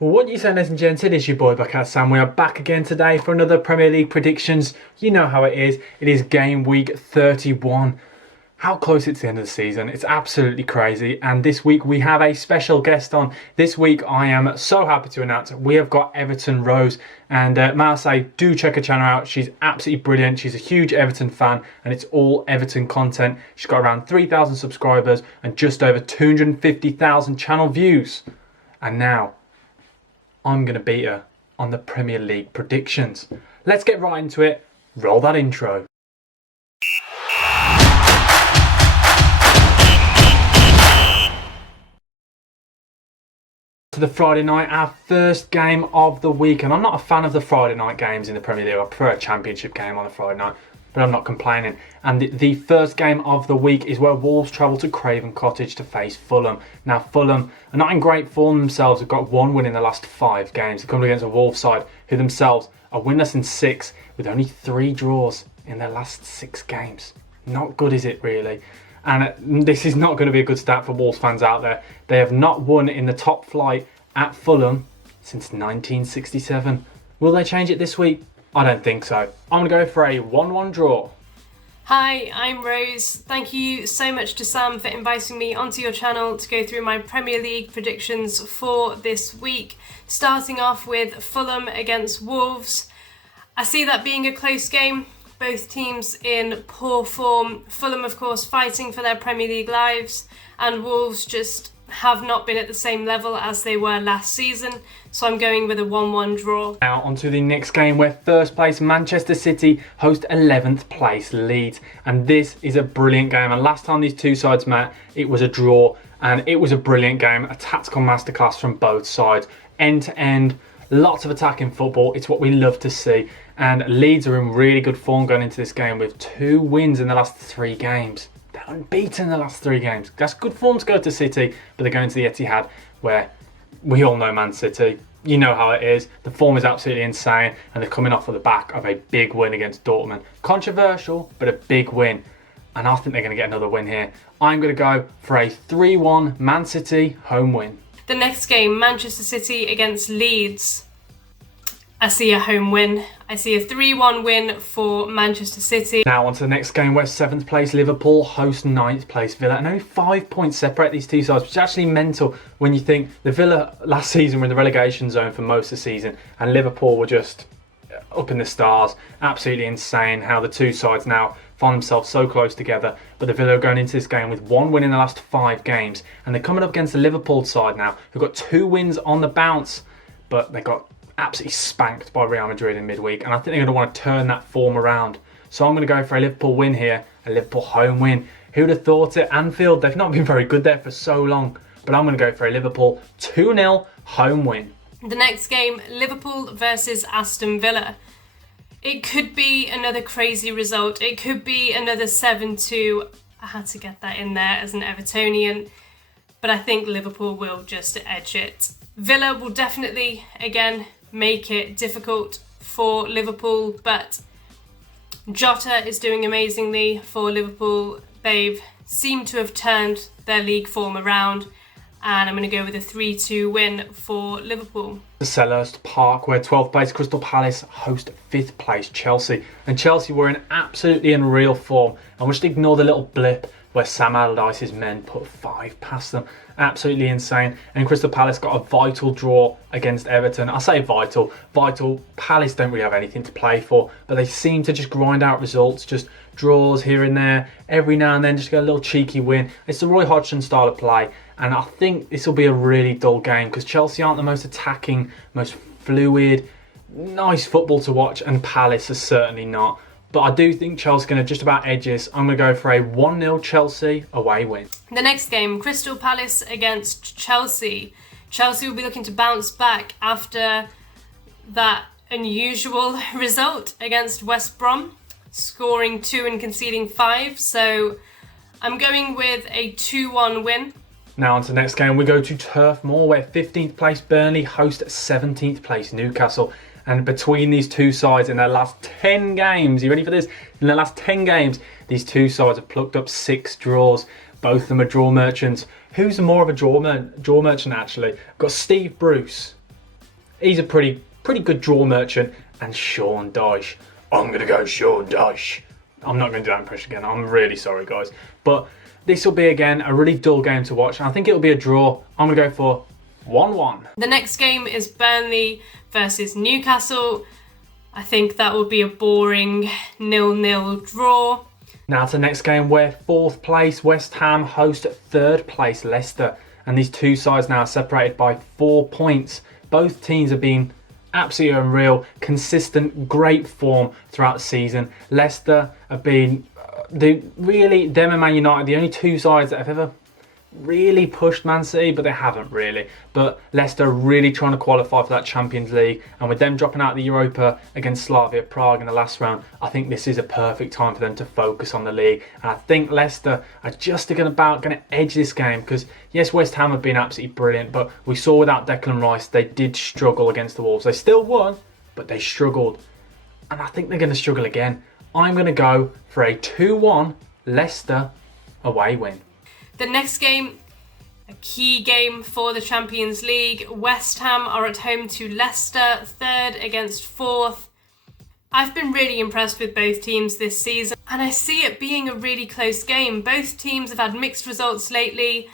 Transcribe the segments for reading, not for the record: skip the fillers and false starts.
Well, what you say, ladies and gents, it is your boy back at Sam. We are back again today for another Premier League predictions. You know how it is. It is game week 31. How close it's the end of the season. It's absolutely crazy. And this week we have a special guest on. This week I am so happy to announce we have got Everton Rose. And Marseille, do check her channel out. She's absolutely brilliant. She's a huge Everton fan and it's all Everton content. She's got around 3,000 subscribers and just over 250,000 channel views. And now I'm going to beat her on the Premier League predictions. Let's get right into it. Roll that intro. To the Friday night, our first game of the week. And I'm not a fan of the Friday night games in the Premier League. I prefer a championship game on a Friday night, but I'm not complaining. And the first game of the week is where Wolves travel to Craven Cottage to face Fulham. Now, Fulham are not in great form themselves. They've got one win in the last 5 games. They're coming against a Wolves side who themselves are winless in 6 with only 3 draws in their last 6 games. Not good, is it, really? And this is not going to be a good stat for Wolves fans out there. They have not won in the top flight at Fulham since 1967. Will they change it this week? I don't think so. I'm going to go for a 1-1 draw. Hi, I'm Rose. Thank you so much to Sam for inviting me onto your channel to go through my Premier League predictions for this week. Starting off with Fulham against Wolves. I see that being a close game. Both teams in poor form. Fulham, of course, fighting for their Premier League lives, and Wolves just have not been at the same level as they were last season. So I'm going with a 1-1 draw. Now on to the next game where first place Manchester City host 11th place Leeds. And this is a brilliant game. And last time these two sides met, it was a draw. And it was a brilliant game. A tactical masterclass from both sides. End to end. Lots of attacking football. It's what we love to see. And Leeds are in really good form going into this game with 2 wins in the last 3 games. They're unbeaten in the last 3 games. That's good form to go to City, but they're going to the Etihad where we all know Man City. You know how it is. The form is absolutely insane and they're coming off of the back of a big win against Dortmund. Controversial, but a big win. And I think they're going to get another win here. I'm going to go for a 3-1 Man City home win. The next game, Manchester City against Leeds. I see a home win. I see a 3-1 win for Manchester City. Now on to the next game where 7th place Liverpool host 9th place Villa. And only 5 points separate these two sides, which is actually mental when you think the Villa last season were in the relegation zone for most of the season and Liverpool were just up in the stars. Absolutely insane how the two sides now find themselves so close together. But the Villa are going into this game with 1 win in the last 5 games. And they're coming up against the Liverpool side now who've got 2 wins on the bounce. But they got absolutely spanked by Real Madrid in midweek, and I think they're going to want to turn that form around. So I'm going to go for a Liverpool win here, a Liverpool home win. Who'd have thought it? Anfield, they've not been very good there for so long, but I'm going to go for a Liverpool 2-0 home win. The next game, Liverpool versus Aston Villa. It could be another crazy result. It could be another 7-2. I had to get that in there as an Evertonian, but I think Liverpool will just edge it. Villa will definitely, again, make it difficult for Liverpool, but Jota is doing amazingly for Liverpool. They've seemed to have turned their league form around, and I'm going to go with a 3-2 win for Liverpool. The Selhurst Park, where 12th place Crystal Palace host 5th place Chelsea. And Chelsea were in absolutely unreal form, and we'll just ignore the little blip where Sam Allardyce's men put 5 past them. Absolutely insane. And Crystal Palace got a vital draw against Everton. I say vital. Palace don't really have anything to play for, but they seem to just grind out results, just draws here and there. Every now and then just get a little cheeky win. It's the Roy Hodgson style of play. And I think this will be a really dull game because Chelsea aren't the most attacking, most fluid, nice football to watch, and Palace are certainly not. But I do think Chelsea's going to just about edge this. I'm going to go for a 1-0 Chelsea away win. The next game, Crystal Palace against Chelsea. Chelsea will be looking to bounce back after that unusual result against West Brom, scoring 2 and conceding 5. So I'm going with a 2-1 win. Now on to the next game, we go to Turf Moor, where 15th place Burnley host 17th place Newcastle. And between these two sides in their last 10 games, you ready for this? In their last 10 games, these two sides have plucked up 6 draws. Both of them are draw merchants. Who's more of a draw merchant, actually? We've got Steve Bruce He's a pretty good draw merchant. And Sean Dyche. I'm going to go Sean Dyche. I'm not going to do that impression again. I'm really sorry, guys. But this will be, again, a really dull game to watch. And I think it'll be a draw. I'm going to go for 1-1. The next game is Burnley versus Newcastle. I think that will be a boring 0-0 draw. Now to the next game, where 4th place West Ham host 3rd place Leicester. And these two sides now are separated by 4 points. Both teams have been absolutely unreal, consistent, great form throughout the season. Leicester have been, them and Man United, the only two sides that have ever really pushed Man City, but they haven't really. But Leicester are really trying to qualify for that Champions League, and with them dropping out of the Europa against Slavia Prague in the last round, I think this is a perfect time for them to focus on the league. And I think Leicester are just going to edge this game, because yes, West Ham have been absolutely brilliant, but we saw without Declan Rice they did struggle against the Wolves. They still won, but they struggled, and I think they're going to struggle again. I'm going to go for a 2-1 Leicester away win. The next game, a key game for the Champions League. West Ham are at home to Leicester, 3rd against 4th. I've been really impressed with both teams this season, and I see it being a really close game. Both teams have had mixed results lately.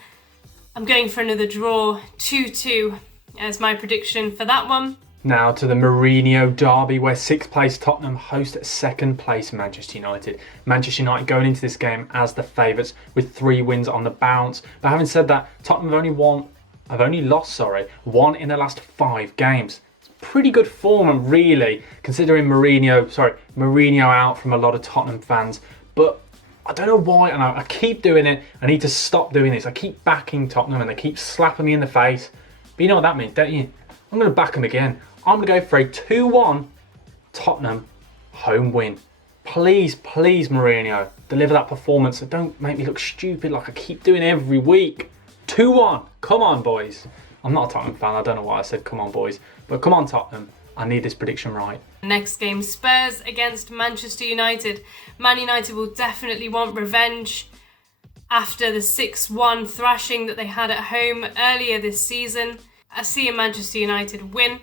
I'm going for another draw, 2-2 as my prediction for that one. Now to the Mourinho derby, where 6th place Tottenham host 2nd place Manchester United. Manchester United going into this game as the favourites with 3 wins on the bounce. But having said that, Tottenham have only lost 1 in the last 5 games. It's pretty good form, really, considering Mourinho out from a lot of Tottenham fans. But I don't know why, and I keep doing it. I need to stop doing this. I keep backing Tottenham and they keep slapping me in the face. But you know what that means, don't you? I'm going to back them again. I'm going to go for a 2-1 Tottenham home win. Please, please, Mourinho, deliver that performance. And don't make me look stupid like I keep doing every week. 2-1. Come on, boys. I'm not a Tottenham fan. I don't know why I said come on, boys. But come on, Tottenham. I need this prediction right. Next game, Spurs against Manchester United. Man United will definitely want revenge after the 6-1 thrashing that they had at home earlier this season. I see a Manchester United win.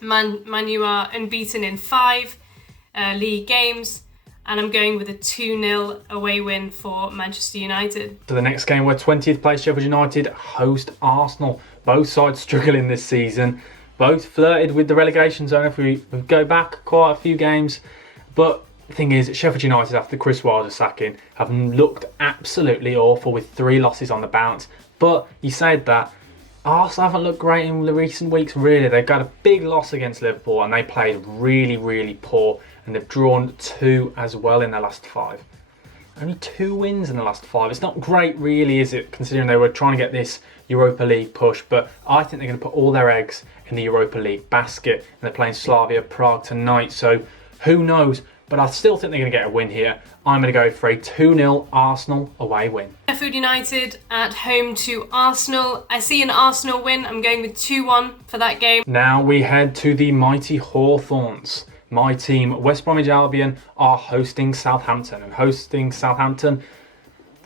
Man U are unbeaten in 5 league games, and I'm going with a 2-0 away win for Manchester United. To the next game, where 20th place Sheffield United host Arsenal. Both sides struggling this season. Both flirted with the relegation zone if we go back quite a few games. But the thing is, Sheffield United, after Chris Wilder sacking, have looked absolutely awful with 3 losses on the bounce. But you said that Arsenal haven't looked great in the recent weeks, really. They've got a big loss against Liverpool and they played really, really poor. And they've drawn 2 as well in their last 5. Only 2 wins in the last 5. It's not great, really, is it? Considering they were trying to get this Europa League push. But I think they're going to put all their eggs in the Europa League basket. And they're playing Slavia Prague tonight. So who knows? But I still think they're going to get a win here. I'm going to go for a 2-0 Arsenal away win. Sheffield United at home to Arsenal. I see an Arsenal win. I'm going with 2-1 for that game. Now we head to the mighty Hawthorns. My team, West Bromwich Albion, are hosting Southampton. And hosting Southampton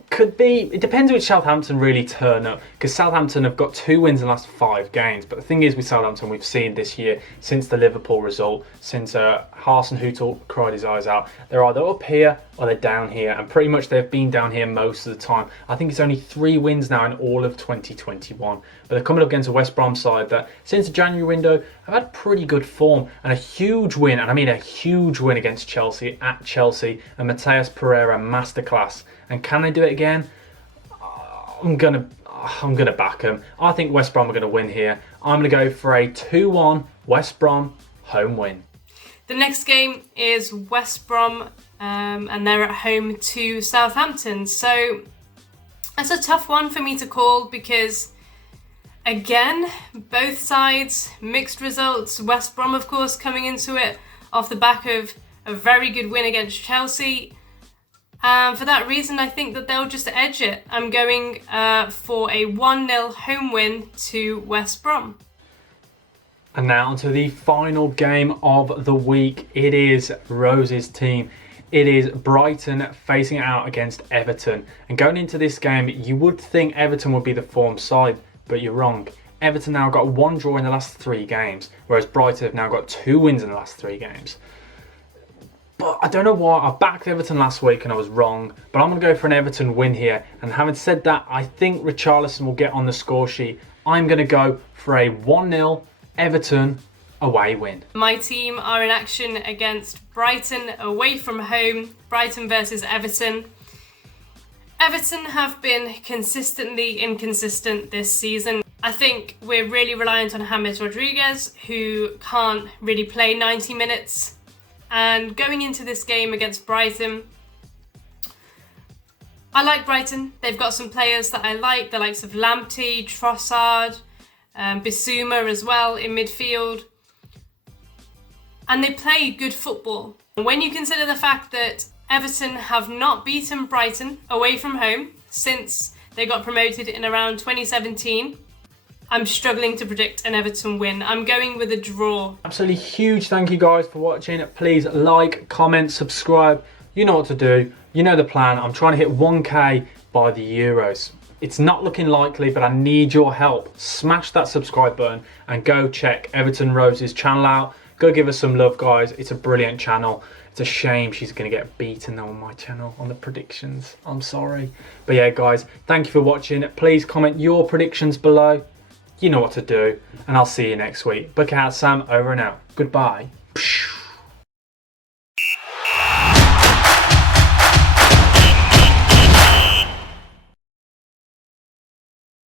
could be, it depends which Southampton really turn up, because Southampton have got 2 wins in the last 5 games. But the thing is with Southampton, we've seen this year, since the Liverpool result, since Hasenhüttl cried his eyes out, they're either up here or they're down here, and pretty much they've been down here most of the time. I think it's only 3 wins now in all of 2021, but they're coming up against a West Brom side that since the January window have had pretty good form, and a huge win, and I mean a huge win against Chelsea at Chelsea, and Mateus Pereira masterclass. And can they do it again? I'm gonna back them. I think West Brom are gonna win here. I'm gonna go for a 2-1 West Brom home win. The next game is West Brom, and they're at home to Southampton. So that's a tough one for me to call because, again, both sides, mixed results. West Brom, of course, coming into it off the back of a very good win against Chelsea. For that reason, I think that they'll just edge it. I'm going for a 1-0 home win to West Brom. And now to the final game of the week. It is Rose's team. It is Brighton facing it out against Everton. And going into this game, you would think Everton would be the form side, but you're wrong. Everton now got 1 draw in the last 3 games, whereas Brighton have now got 2 wins in the last 3 games. But I don't know why. I backed Everton last week and I was wrong. But I'm going to go for an Everton win here. And having said that, I think Richarlison will get on the score sheet. I'm going to go for a 1-0 Everton away win. My team are in action against Brighton away from home. Brighton versus Everton. Everton have been consistently inconsistent this season. I think we're really reliant on James Rodriguez, who can't really play 90 minutes. And going into this game against Brighton, I like Brighton. They've got some players that I like, the likes of Lamptey, Trossard, Bissouma as well in midfield. And they play good football. When you consider the fact that Everton have not beaten Brighton away from home since they got promoted in around 2017, I'm struggling to predict an Everton win. I'm going with a draw. Absolutely huge thank you guys for watching. Please like, comment, subscribe. You know what to do. You know the plan. I'm trying to hit 1K by the Euros. It's not looking likely, but I need your help. Smash that subscribe button and go check Everton Rose's channel out. Go give us some love, guys. It's a brilliant channel. It's a shame she's going to get beaten though on my channel on the predictions. I'm sorry. But yeah, guys, thank you for watching. Please comment your predictions below. You know what to do, and I'll see you next week. Bucket Hat Sam, over and out. Goodbye.